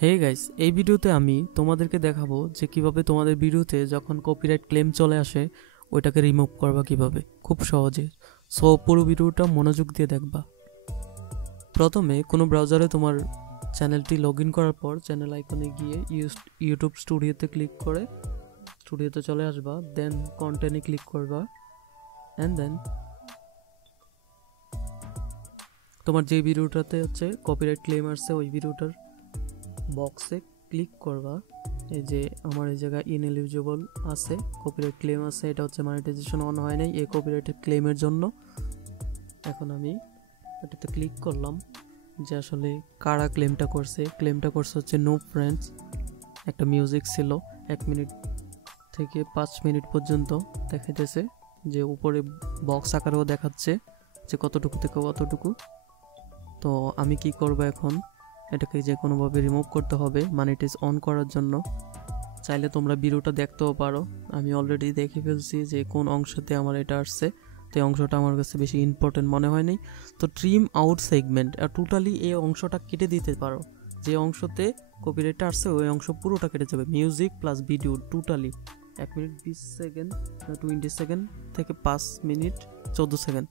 Hey guys, এই ভিডিওতে আমি তোমাদেরকে দেখাবো যে কিভাবে তোমাদের ভিডিওতে যখন কপিরাইট ক্লেম চলে আসে ওইটাকে রিমুভ করবা কিভাবে খুব সহজে। সো পুরো ভিডিওটা মনোযোগ দিয়ে দেখবা। প্রথমে কোনো ব্রাউজারে তোমার চ্যানেলটি লগ ইন করার পর চ্যানেল আইকনে গিয়ে ইউটিউব স্টুডিওতে ক্লিক করে স্টুডিওতে চলে আসবা, দেন কন্টেন্টে ক্লিক করবা অ্যান্ড দেন তোমার যে ভিডিওটাতে হচ্ছে কপিরাইট ক্লেম আসছে ওই ভিডিওটার বক্সে ক্লিক করবা। এই যে আমার এই জায়গায় ইনএলিজিবল আছে, কপিরাইট ক্লেম আছে, এটা হচ্ছে মনিটাইজেশন অন হয় নাই এই কপিরাইটেড ক্লেমের জন্য। এখন আমি এটাতে ক্লিক করলাম যে আসলে কারা ক্লেমটা করছে হচ্ছে নো ফ্রেন্ডস। একটা মিউজিক ছিল 1 মিনিট থেকে 5 মিনিট পর্যন্ত দেখাইতেছে, যে উপরে বক্স আকারেও দেখাচ্ছে যে কতটুকু থেকে কতটুকু। তো আমি কি করব এখন, এটাকে যে কোনোভাবে রিমুভ করতে হবে মনিটাইজ অন করার জন্য। চাইলে তোমরা ভিডিওটা দেখতেও পারো, আমি অলরেডি দেখে ফেলছি যে কোন অংশতে আমার এটা আসছে, তো এই অংশটা আমার কাছে বেশি ইম্পর্টেন্ট মনে হয়নি। তো ট্রিম আউট সেগমেন্ট, আর টোটালি এই অংশটা কেটে দিতে পারো, যে অংশতে কপিরাইটটা আসছে ওই অংশ পুরোটা কেটে যাবে, music plus video totally 1 minute 20 second 20 second থেকে 5 মিনিট 14 সেকেন্ড।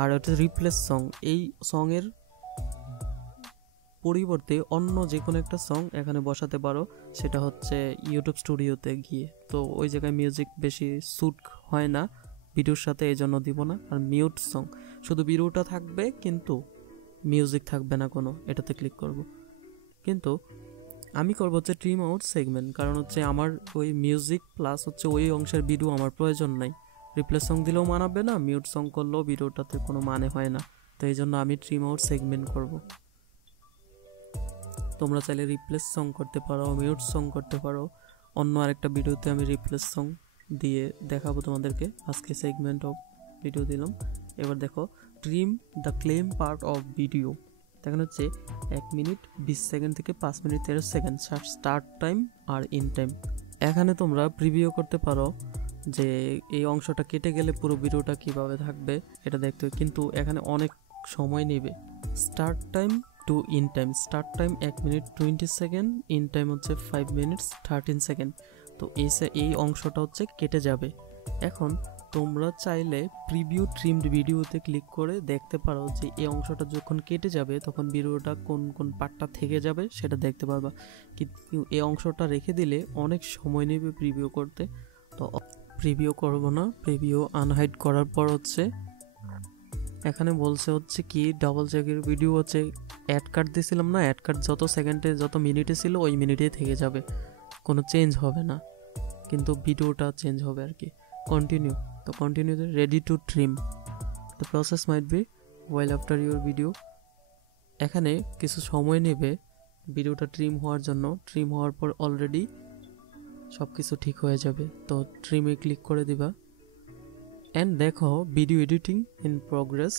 আর এটা রিপ্লেস সং, এই সঙের পরিবর্তে অন্য যে কোনো একটা সং এখানে বসাতে পারো, সেটা হচ্ছে ইউটিউব স্টুডিওতে গিয়ে। তো ওই জায়গায় মিউজিক বেশি স্যুট হয় না ভিডিওর সাথে, এই জন্য দিব না। আর মিউট সং, শুধু ভিডিওটা থাকবে কিন্তু মিউজিক থাকবে না কোনো, এটাতে ক্লিক করব। কিন্তু আমি করবো হচ্ছে ট্রিম আউট সেগমেন্ট, কারণ হচ্ছে আমার ওই মিউজিক প্লাস হচ্ছে ওই অংশের ভিডিও আমার প্রয়োজন নাই। রিপ্লেস সং দিলেও মানাবে না, মিউট সং করলেও ভিডিওটাতে কোনো মানে হয় না, তো এই জন্য আমি ট্রিম আউট সেগমেন্ট করব। তোমরা চাইলে রিপ্লেস সং করতে পারো, মিউট সং করতে পারো। অন্য আরেকটা ভিডিওতে আমি রিপ্লেস সং দিয়ে দেখাবো তোমাদেরকে, আজকে সেগমেন্ট অফ ভিডিও দিলাম। এবার দেখো, trim the claim part of video, দেখানো হচ্ছে 1 মিনিট 20 সেকেন্ড থেকে 5 মিনিট 13 সেকেন্ড স্টার্ট টাইম আর ইন টাইম। এখানে তোমরা প্রিভিউ করতে পারো যে এই অংশটা কেটে গেলে পুরো ভিডিওটা কিভাবে থাকবে এটা দেখতে, কিন্তু এখানে অনেক সময় নেবে। Start time to in time, start time 1 minute 20 second, in time হচ্ছে 5 মিনিটস 13 সেকেন্ড। তো এই অংশটা হচ্ছে কেটে যাবে। এখন তোমরা চাইলে প্রিভিউ ট্রিমড ভিডিওতে ক্লিক করে দেখতে পারো যে এই অংশটা যখন কেটে যাবে তখন ভিডিওটা কোন কোন পার্টটা থেকে যাবে সেটা দেখতে পারবা। কিন্তু এই অংশটা রেখে দিলে অনেক সময় নেবে প্রিভিউ করতে, তো প্রিভিউ করব না। প্রিভিউ আনহাইড করার পর হচ্ছে এখানে বলছে হচ্ছে কি ডাবল চেকের ভিডিও হচ্ছে অ্যাড কার্ড দিয়েছিলাম না, অ্যাড কার্ড যত সেকেন্ডে যত মিনিটে ছিল ওই মিনিটেই থেকে যাবে, কোনো চেঞ্জ হবে না, কিন্তু ভিডিওটা চেঞ্জ হবে আর কি। কন্টিনিউ, তো কন্টিনিউতে ready to trim, the process might be well after your video. এখানে কিছু সময় নেবে ভিডিওটা ট্রিম হওয়ার জন্য, ট্রিম হওয়ার পর অলরেডি সব কিছু ঠিক হয়ে যাবে। তো ট্রিমে ক্লিক করে দিবা অ্যান্ড দেখো ভিডিও এডিটিং ইন প্রোগ্রেস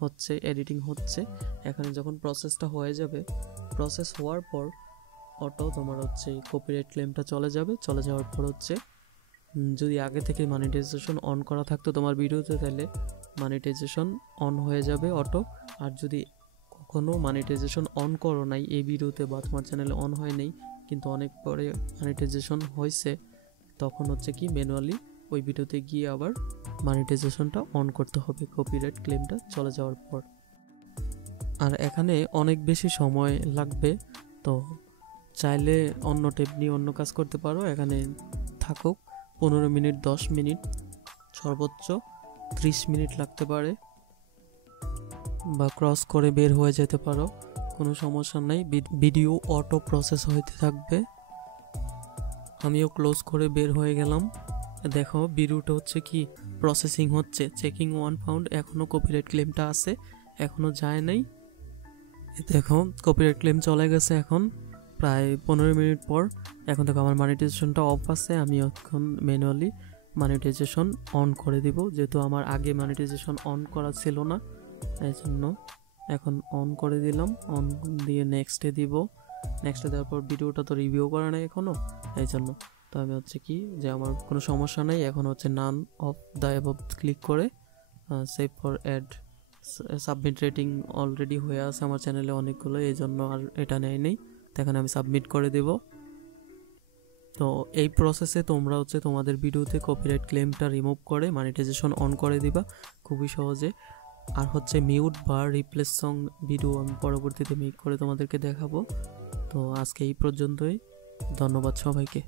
হচ্ছে, এডিটিং হচ্ছে। এখানে যখন প্রসেসটা হয়ে যাবে, প্রসেস হওয়ার পর অটো তোমার হচ্ছে কপিরাইট ক্লেমটা চলে যাবে। চলে যাওয়ার পর হচ্ছে যদি আগে থেকে মনিটাইজেশন অন করা থাকতো তোমার ভিডিওতে, তাহলে মনিটাইজেশন অন হয়ে যাবে অটো। আর যদি কখনো মনিটাইজেশন অন করো নাই এই ভিডিওতে বা তোমার চ্যানেলে অন হয় নাই কিন্তু অনেক পরে মনিটাইজেশন হয়েছে, তখন হচ্ছে কি ম্যানুয়ালি ওই ভিডিওতে গিয়ে আবার মনিটাইজেশনটা অন করতে হবে কপিরাইট ক্লেমটা চলে যাওয়ার পর। আর এখানে অনেক বেশি সময় লাগবে, তো চাইলে অন্য টেপ নিয়ে অন্য কাজ করতে পারো। এখানে থাকুক 15 মিনিট 10 মিনিট, সর্বোচ্চ 30 মিনিট লাগতে পারে, বা ক্রস করে বের হয়ে যেতে পারো, কোনো সমস্যা নাই। ভিডিও অটো প্রসেস হইতে থাকবে। আমিও ক্লোজ করে বের হয়ে গেলাম। দেখো ভিডিওটা হচ্ছে কি প্রসেসিং হচ্ছে, চেকিং 1 পাউন্ড, এখনও কপিরাইট ক্লেমটা আছে, এখনও যায় নাই। দেখো কপিরাইট ক্লেম চলে গেছে এখন প্রায় 15 মিনিট পর। এখন দেখো আমার মনিটাইজেশনটা অফ আছে, আমি এখন ম্যানুয়ালি মনিটাইজেশন অন করে দিব, যেহেতু আমার আগে মনিটাইজেশন অন করা ছিল না, এই জন্য এখন অন করে দিলাম। অন দিয়ে নেক্সটে দিব, নেক্সটে দেওয়ার পর ভিডিওটা তো রিভিউ করা নেই এখনও, এই জন্য তো আমি হচ্ছে কি যে আমার কোনো সমস্যা নেই, এখন হচ্ছে none of the above click করে save for add submit rating already হয়ে আছে আমার চ্যানেলে অনেকগুলো, এই জন্য আর এটা নেই। তো এখানে আমি সাবমিট করে দেব। তো এই প্রসেসে তোমরা হচ্ছে তোমাদের ভিডিওতে কপিরাইট ক্লেমটা রিমুভ করে মনিটাইজেশন অন করে দিবা খুবই সহজে। আর হচ্ছে মিউট বা রিপ্লেস সং ভিডিও আমি পরবর্তীতে মেক করে তোমাদেরকে দেখাবো। তো আজকে এই পর্যন্তই, ধন্যবাদ সবাইকে।